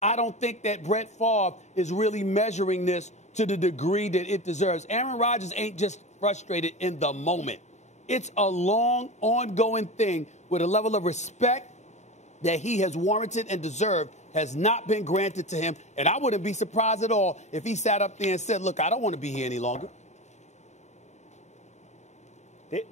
I don't think that Brett Favre is really measuring this to the degree that it deserves. Aaron Rodgers ain't just frustrated in the moment. It's a long, ongoing thing with a level of respect that he has warranted and deserved has not been granted to him. And I wouldn't be surprised at all if he sat up there and said, look, I don't want to be here any longer.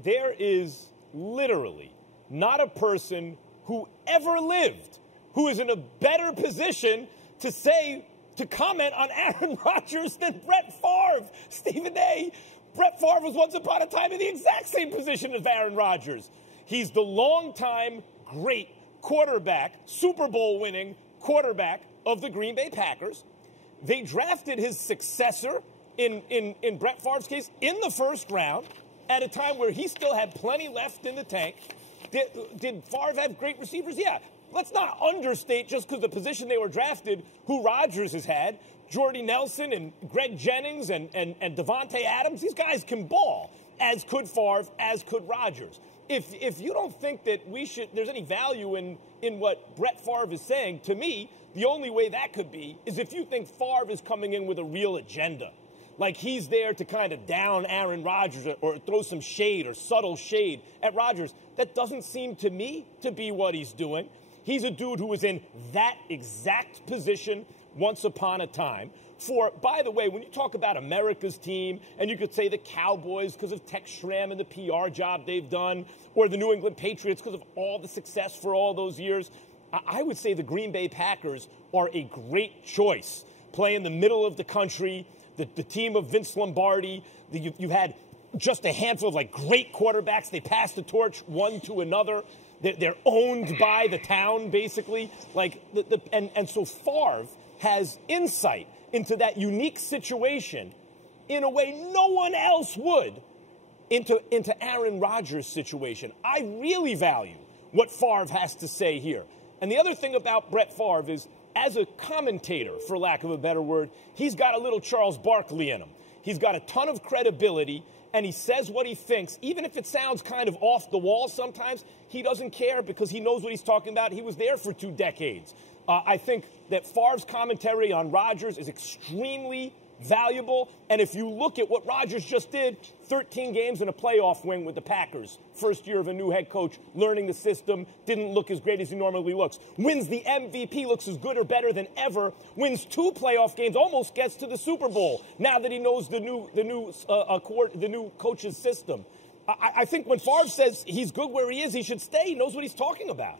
There is literally not a person who ever lived who is in a better position to comment on Aaron Rodgers than Brett Favre. Stephen A., Brett Favre was once upon a time in the exact same position as Aaron Rodgers. He's the longtime great quarterback, Super Bowl winning quarterback of the Green Bay Packers. They drafted his successor in Brett Favre's case in the first round at a time where he still had plenty left in the tank. Did Favre have great receivers? Yeah. Let's not understate just because the position they were drafted who Rodgers has had. Jordy Nelson and Greg Jennings and Devontae Adams, these guys can ball, as could Favre, as could Rodgers. If you don't think that there's any value in what Brett Favre is saying, to me, the only way that could be is if you think Favre is coming in with a real agenda. Like he's there to kind of down Aaron Rodgers or throw some shade or subtle shade at Rodgers. That doesn't seem to me to be what he's doing. He's a dude who was in that exact position once upon a time. By the way, when you talk about America's team, and you could say the Cowboys because of Tex Schramm and the PR job they've done, or the New England Patriots because of all the success for all those years, I would say the Green Bay Packers are a great choice. Play in the middle of the country, the team of Vince Lombardi. You've had just a handful of like great quarterbacks. They pass the torch one to another. They're owned by the town, basically. And so Favre has insight into that unique situation in a way no one else would into Aaron Rodgers' situation. I really value what Favre has to say here. And the other thing about Brett Favre is, as a commentator, for lack of a better word, he's got a little Charles Barkley in him. He's got a ton of credibility, and he says what he thinks. Even if it sounds kind of off the wall sometimes, he doesn't care because he knows what he's talking about. He was there for 2 decades. I think that Favre's commentary on Rodgers is extremely valuable. And if you look at what Rodgers just did, 13 games and a playoff win with the Packers. First year of a new head coach, learning the system, didn't look as great as he normally looks. Wins the MVP, looks as good or better than ever. Wins 2 playoff games, almost gets to the Super Bowl now that he knows the new coach's system. I think when Favre says he's good where he is, he should stay. He knows what he's talking about.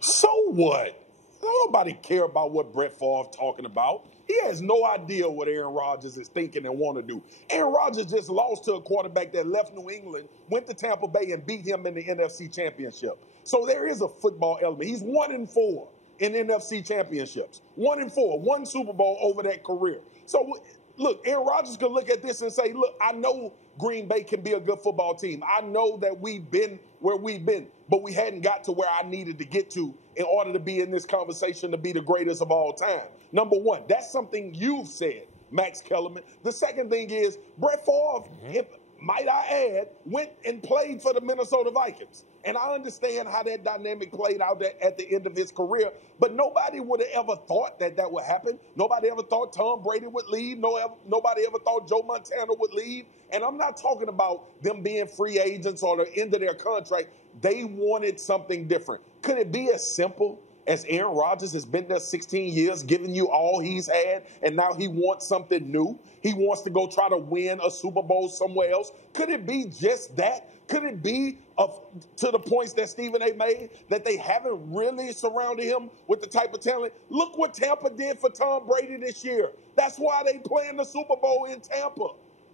So what? Nobody care about what Brett Favre talking about. He has no idea what Aaron Rodgers is thinking and want to do. Aaron Rodgers just lost to a quarterback that left New England, went to Tampa Bay, and beat him in the NFC Championship. So there is a football element. He's 1-4 in NFC Championships. 1-4, 1 Super Bowl over that career. So look, Aaron Rodgers could look at this and say, look, I know Green Bay can be a good football team. I know that we've been where we've been, but we hadn't got to where I needed to get to in order to be in this conversation to be the greatest of all time. Number one, that's something you've said, Max Kellerman. The second thing is Brett Favre, might I add, went and played for the Minnesota Vikings. And I understand how that dynamic played out at the end of his career, but nobody would have ever thought that would happen. Nobody ever thought Tom Brady would leave. Nobody ever thought Joe Montana would leave. And I'm not talking about them being free agents or the end of their contract. They wanted something different. Could it be as simple as Aaron Rodgers has been there 16 years, giving you all he's had, and now he wants something new? He wants to go try to win a Super Bowl somewhere else. Could it be just that? Could it be to the points that Stephen A. made, that they haven't really surrounded him with the type of talent? Look what Tampa did for Tom Brady this year. That's why they play in the Super Bowl in Tampa.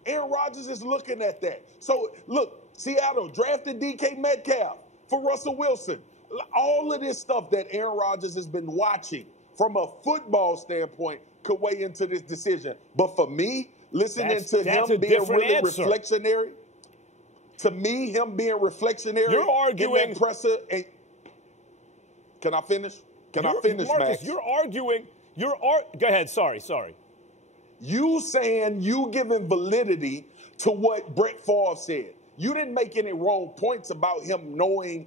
Aaron Rodgers is looking at that. So, look, Seattle drafted DK Metcalf for Russell Wilson. All of this stuff that Aaron Rodgers has been watching from a football standpoint could weigh into this decision. But for me, listening to him being really reflectionary, to me, him being reflectionary, you're arguing. Presser, can I finish? Can I finish, Marcus, Max? You're arguing. Go ahead. Sorry. You saying you giving validity to what Brett Favre said. You didn't make any wrong points about him knowing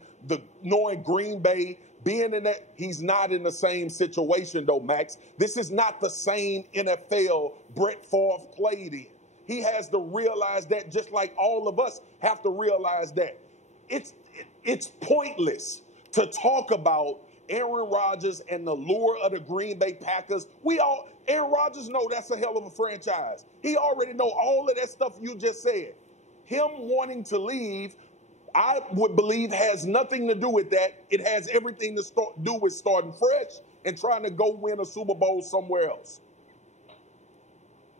Green Bay, being in that, he's not in the same situation, though, Max. This is not the same NFL Brett Favre played in. He has to realize that, just like all of us have to realize that. It's pointless to talk about Aaron Rodgers and the lure of the Green Bay Packers. Aaron Rodgers know that's a hell of a franchise. He already know all of that stuff you just said. Him wanting to leave, I would believe, has nothing to do with that. It has everything to do with starting fresh and trying to go win a Super Bowl somewhere else.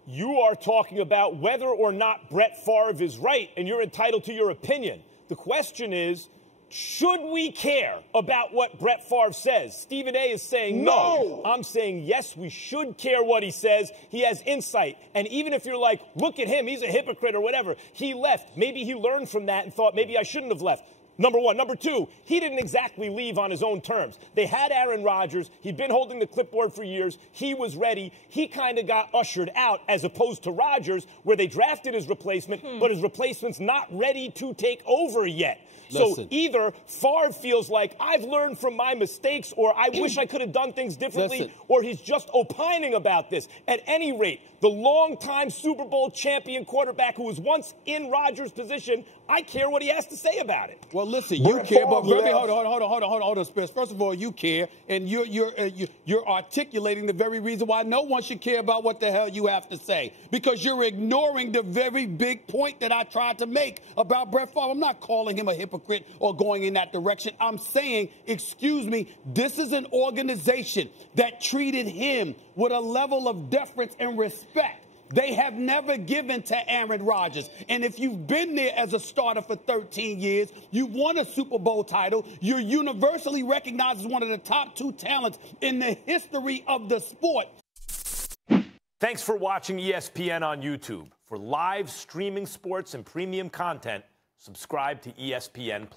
You are talking about whether or not Brett Favre is right, and you're entitled to your opinion. The question is, should we care about what Brett Favre says? Stephen A. is saying no. I'm saying yes, we should care what he says. He has insight. And even if you're like, look at him, he's a hypocrite or whatever, he left. Maybe he learned from that and thought, maybe I shouldn't have left. Number one. Number two, he didn't exactly leave on his own terms. They had Aaron Rodgers. He'd been holding the clipboard for years. He was ready. He kind of got ushered out, as opposed to Rodgers, where they drafted his replacement, but his replacement's not ready to take over yet. So either Favre feels like I've learned from my mistakes, or I wish I could have done things differently, or he's just opining about this. At any rate, the longtime Super Bowl champion quarterback who was once in Rodgers' position, I care what he has to say about it. Well, listen, you care, but hold on, Spence. First of all, you care, and you're articulating the very reason why no one should care about what the hell you have to say, because you're ignoring the very big point that I tried to make about Brett Favre. I'm not calling him a hypocrite or going in that direction. I'm saying, excuse me, this is an organization that treated him with a level of deference and respect they have never given to Aaron Rodgers. And if you've been there as a starter for 13 years, you've won a Super Bowl title, you're universally recognized as one of the top 2 talents in the history of the sport. Thanks for watching ESPN on YouTube. For live streaming sports and premium content, subscribe to ESPN+.